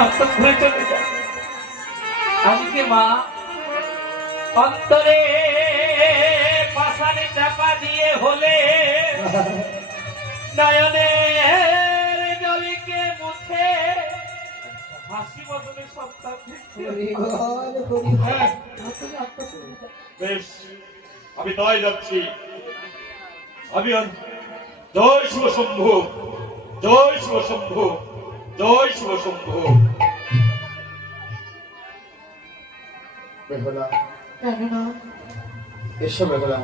মাত্র যে মা অন্তরে পাশানে চাপা দিয়ে হলে নয়নের জলিকে মুছে হাসি বদলে সন্তান হ্যাঁ, বেশ আমি তাই যাচ্ছি। আমি জয় শিব শম্ভু জয় শিব শম্ভু জয় শিব শম্ভু বেহুলা কেন এসো বেহুলা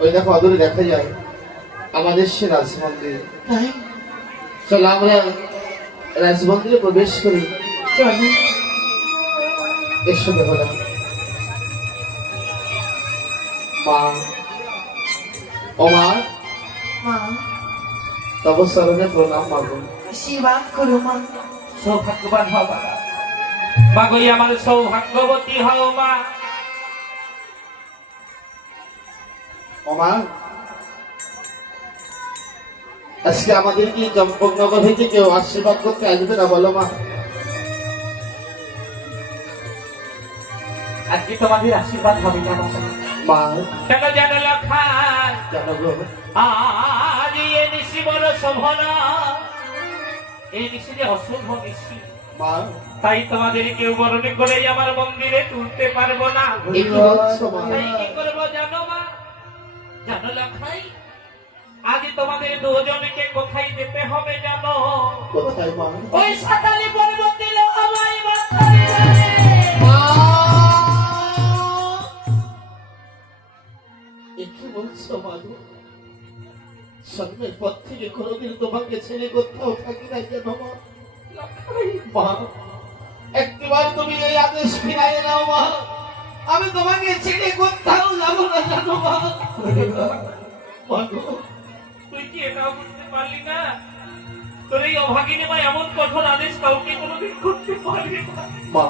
ওই দেখো অদূরে দেখা যায় আমাদের সে রাজমন্দির। তাই? চলো আমরা রাজমন্দিরে প্রবেশ করি। চলো। এসো বেহুলা মা। ও মা। মা। তব চরণে প্রণাম মাগো। আশীর্বাদ করো মা। সৌভাগ্যবান হও বাবা মা গই আমার সৌভাগ্যবতী হও মা। মা আজকে আমাদের কি চম্পকনগর থেকে কেউ আশীর্বাদ করতে আসবে না বলো মা? আজকে তোমাদের আশীর্বাদ হবে না বাবা। মা কেন জানো লখান কেন গো? আজ এ নিশি বড় শোভনা। এই নিশি যে অশুভ নিশি। মা তাই তোমাদের কেউ বরণে করে আমার মন্দিরে তুলতে পারব না। তাই কি করব জানো মা? জানো লখাই? আজ তোমাদের দুজনকে কোথায় যেতে হবে জানো? ওই সাতালি পরবর্তী আমায় মাথায় ধরে। এ কি বলছো মাধু জন্মের পর থেকে কোনোদিন তোমাকে ছেড়ে কোথাও থাকি না কেন মা। একটিবার তুমি এই আদেশ ফিরাই নাও মা আমি তোমাকে ছেড়ে কোথাও যাব না জানো মা তুই কি এটা বুঝতে পারলি না? তোর এই অভাগিনী মা এমন কঠোর আদেশ কাউকে কোনোদিন করতে পারবি না। মা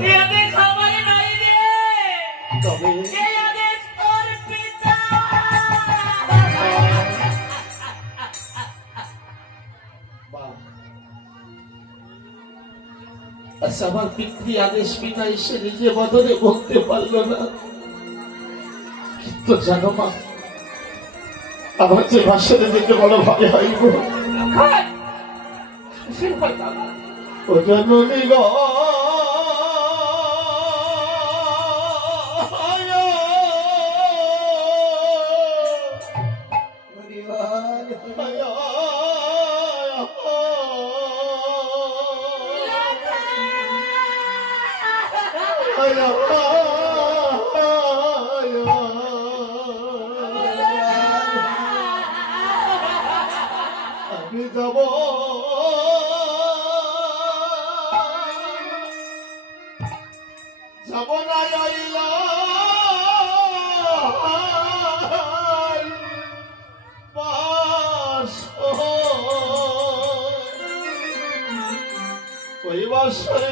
এই আদেশ আমারে নাই রে। তবে আচ্ছা আমার পিতৃ আদেশ পিতা এসে নিজে বদলে বলতে পারল না। কিন্তু জানো মা আমার যে ভাষণে দেখে বড় ভয় হইব? ও জননী গো। যাব। যাব না যাইল ওই বাসর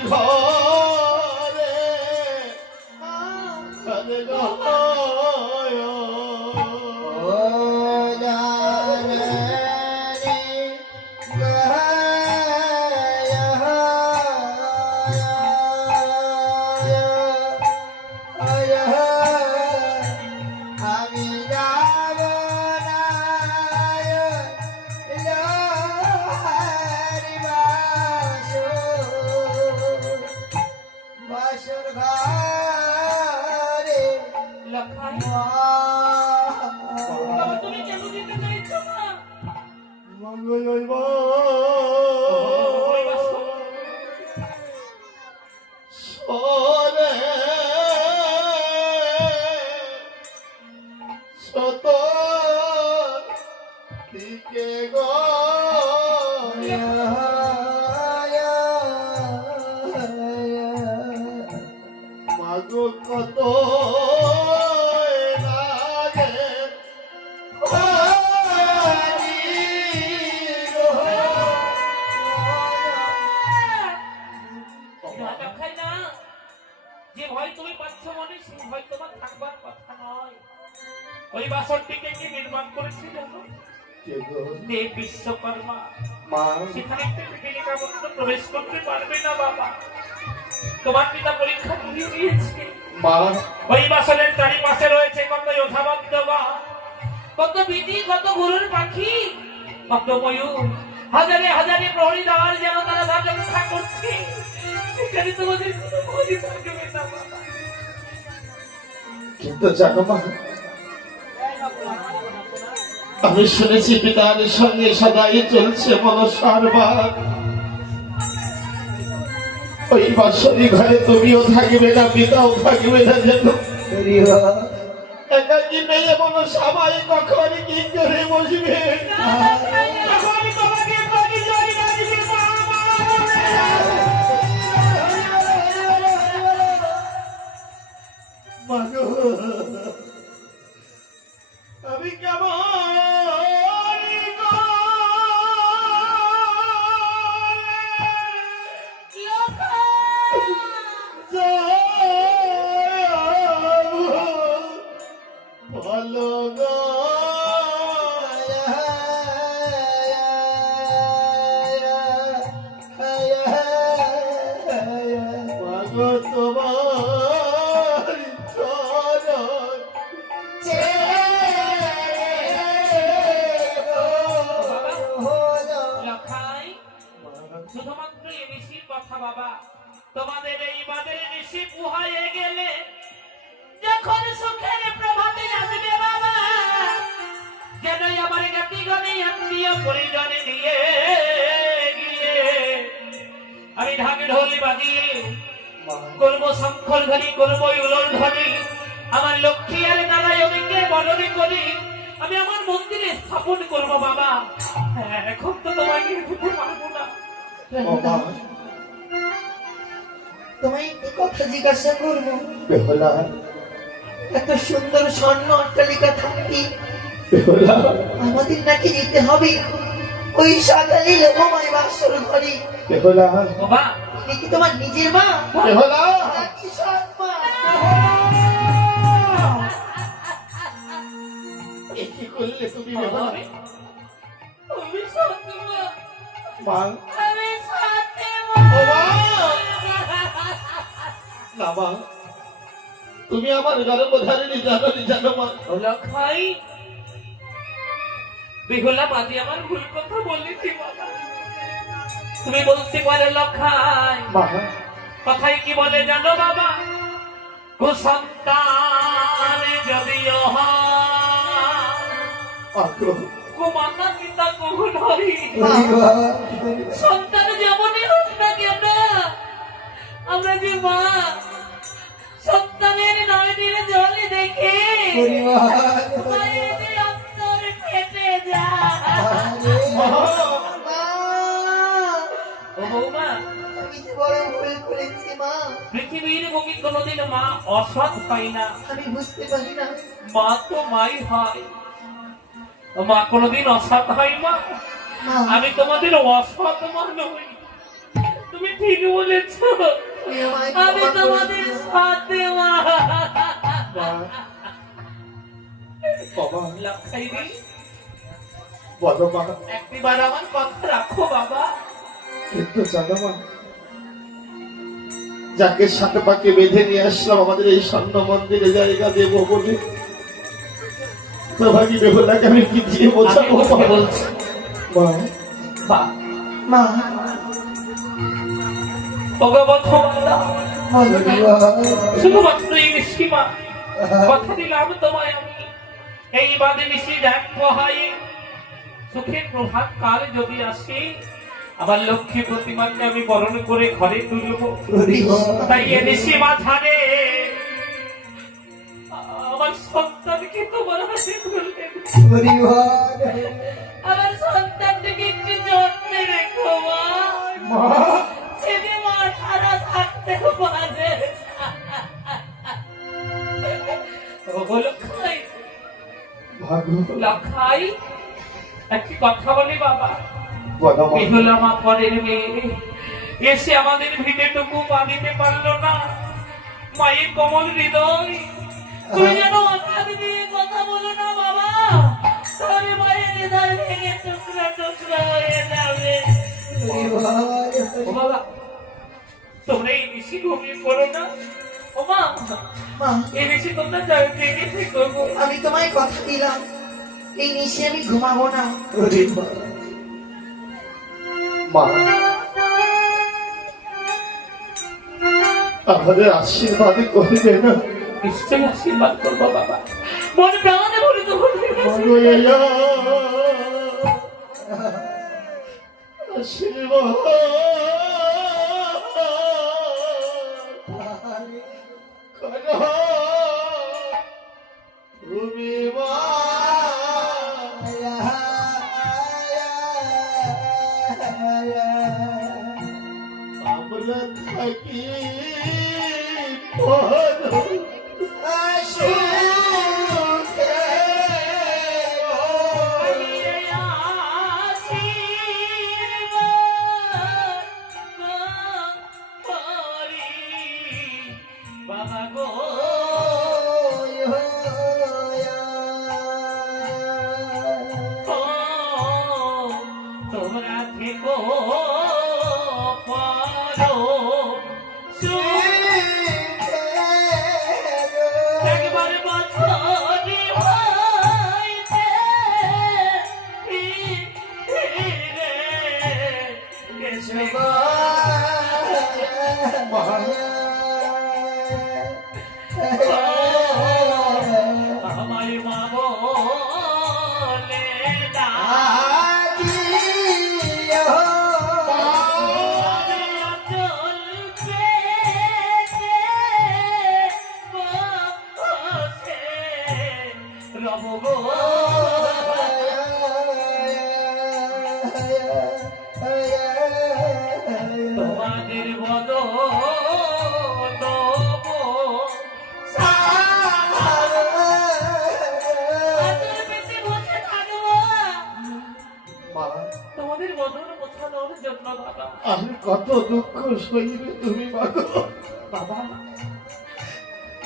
ভয় তুমি পাচ্ছ মনে সেই ভয় তোমার থাকবার কথা নয়। ওই বাসনটিকে কি নির্মাণ করেছে জানো কে বিশ্বকর্মা। সেখানে একটি পিপিলিকা পর্যন্ত প্রবেশ করতে পারবে না বাবা। তোমার পিতা পরীক্ষা দিয়ে দিয়েছে। ওই বাসনের চারিপাশে রয়েছে কত যোধাবদ্ধ বা কত বিধি কত গরুর পাখি। কত ময়ূর। হাজারে হাজারে প্রহরী দেওয়ার যেন তারা করছে। সেখানে তোমাদের কোনো কিন্তু আমি শুনেছি পিতার সঙ্গে সদাই চলছে মনসার বাদ ওই বাসরি ঘরে তুমিও থাকবে না পিতাও থাকবে না যেন একাকি মেয়ে মনো সবাই কখন কি করে বসবে আমি কেমন বাবা তোমাদের এই বাদের ঋষি পুহায়ে গেলে যখন সুখের প্রভাতে আসবে বাবা যেন আমার জ্ঞাতিগণে আত্মীয় পরিজনে নিয়ে গিয়ে আমি ঢাক ঢোলি বাজিয়ে করব শঙ্কর ধ্বনি করব উলর ধ্বনি আমার লক্ষ্মী আর নারায়ণীকে বরণে করি আমি আমার মন্দিরে স্থাপন করব বাবা। হ্যাঁ, এখন তো তোমাকে যেতে পারব না। কথা জিজ্ঞাসা করব। বেহলা। এত সুন্দর স্বর্ণ অট্টালিকা থাকতে বেহলা। আমাদের নাকি যেতে হবে। ওই সাকালি লোকময় বাসর ঘরে। বেহলা। বাবা। তিনি কি তোমার নিজের মা? বেহলা। নাকি সৎ মা? কি করলে তুমি বেহলা? আমি আমি মা। মা না মা তুমি আমার গর্ভধারিণী জানো নি জানো মা। বেহুলা মাঝে আমার ভুল কথা বলেছি বাবা তুমি বলতে পারো মা। কথাই কি বলে জানো বাবা? কুসন্তান হয়, কুমাতা পিতা সন্তান যেমনই হোক না কেন আমরা যে মা পৃথিবীর কোনোদিন মা অসৎ হয় না। আমি বুঝতে পারি না। মা তো মাই হয়। মা কোনোদিন অসৎ হয় মা? মা। আমি তোমাদের অসৎ মা নই তুমি ঠিক বলেছ। আমি তোমাদের সাথে মা মা বাবা লক্ষাই দি বলো মা একটিবার আমার কথা রাখো বাবা। কিন্তু জানো মা যাকে সাথে পাকে বেঁধে নিয়ে আসলাম আমাদের এই স্বর্ণ মন্দিরে জায়গা দেবো বলে। প্রভাগী বেহুলাকে আমি কি দিয়ে বোঝাবো মা? বলছি মা মা। ভগবত শুধুমাত্র এই সীমা কথা দিলাম তোমায় আমি। এই বাদে মিশি দেখ পোহাই সুখের প্রভাত কাল যদি আসে আমার লক্ষ্মী প্রতিমাকে আমি বরণ করে ঘরে তুলবো। তাই এ নিশি মাঝারে আমার সন্তানকে তোমার হাতে তুলে আমার সন্তানটিকে একটু যত্নে রেখো মা। মা। সে মা ছাড়া থাকতে পারে ও লক্ষাই লক্ষাই একটি কথা বলি বাবা। বলো। মা পরের মেয়ে এসে আমাদের ভিটেটুকু দিতে পারল না। মায়ের কোমল হৃদয় তুমি যেন আঘাত দিয়ে কথা বলো না বাবা। তোর মায়ের হৃদয় ভেঙে টুকরা টুকরা হয়ে যাবে। তোমরা এই বেশি ঘুমিয়ে পড়ো না। ও মা মা বেশি তোমরা জয় জেগে আমি তোমায় কথা দিলাম। এই নিশে আমি ঘুমাবো না। মা আমাদের আশীর্বাদ করবে না? নিশ্চয়ই আশীর্বাদ করব বাবা। মন প্রাণে বলে তো আশীর্বাদ। আমরা থাকি একবার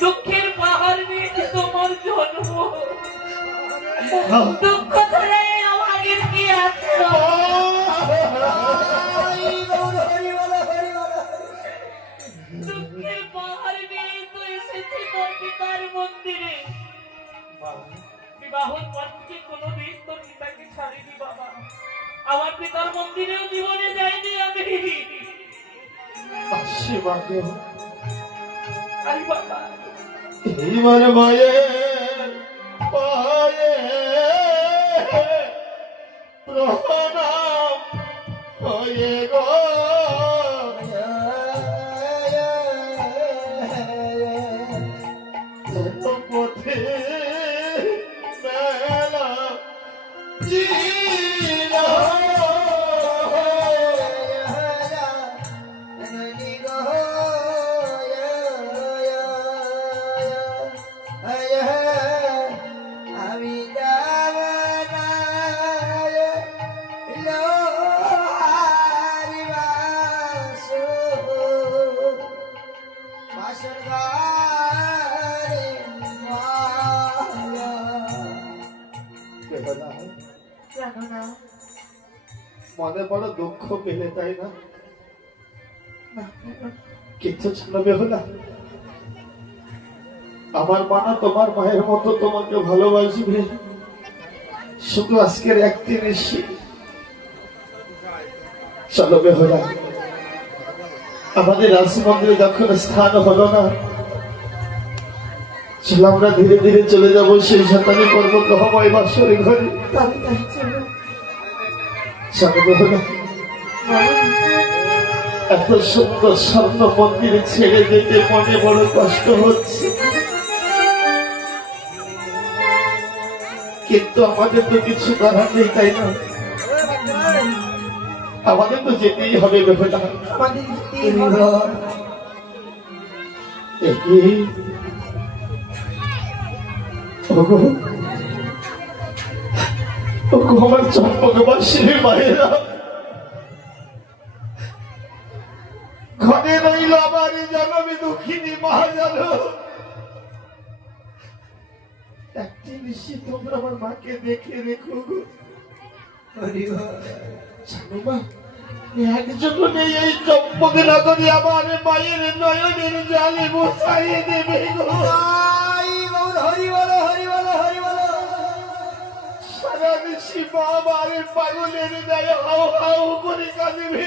দুঃখের পাহাড় নিয়ে তোমার জন্ম। দুঃখ ছাড়া অভাগের কি আছে? দুঃখের পাহাড় নিয়ে তো এসেছি তোর পিতার মন্দিরে। বিবাহর পর থেকে কোনোদিন তোর পিতাকে ছাড়িনি বাবা। আমার পিতার মন্দিরেও জীবনে যাইনি আমি। বাবা। এইবার ভয়ে পায়ে প্রণাম হয়ে গো। দুঃখ পেলে তাই না? কিচ্ছু ছিল বেহুলা আমার মা তোমার মায়ের মতো তোমাকে ভালোবাসবে। শুধু আজকের একদিন এসে। চলো বেহুলা আমাদের রাশি মন্দিরে যখন স্থান হলো না চলো আমরা ধীরে ধীরে চলে যাব সেই সাঁতারি পর্ব গহময় বাসরে ঘরে। তবে তাই চলো। চলো বেহুলা এত সুন্দর স্বর্ণ মন্দিরে ছেড়ে যেতে মনে বড় কষ্ট হচ্ছে। কিন্তু আমাদের তো কিছু করার নেই, তাই না? আমাদের তো যেতেই হবে ওগো আমার চম্পকবাসীর মায়েরা। ঘরে রইল আমার জনমে দুঃখিনী মহাজন একটা জিনিসই তোমরা আমার মাকে দেখে রেখো গো। জানো মা একজন নেই এই চম্পকে নগরী আমার মায়ের নয়নের জালে বসাইয়ে দেবে গো। সারা বেশি মা আমার পাগলের গায়ে হাও হাও করে কাঁদবে।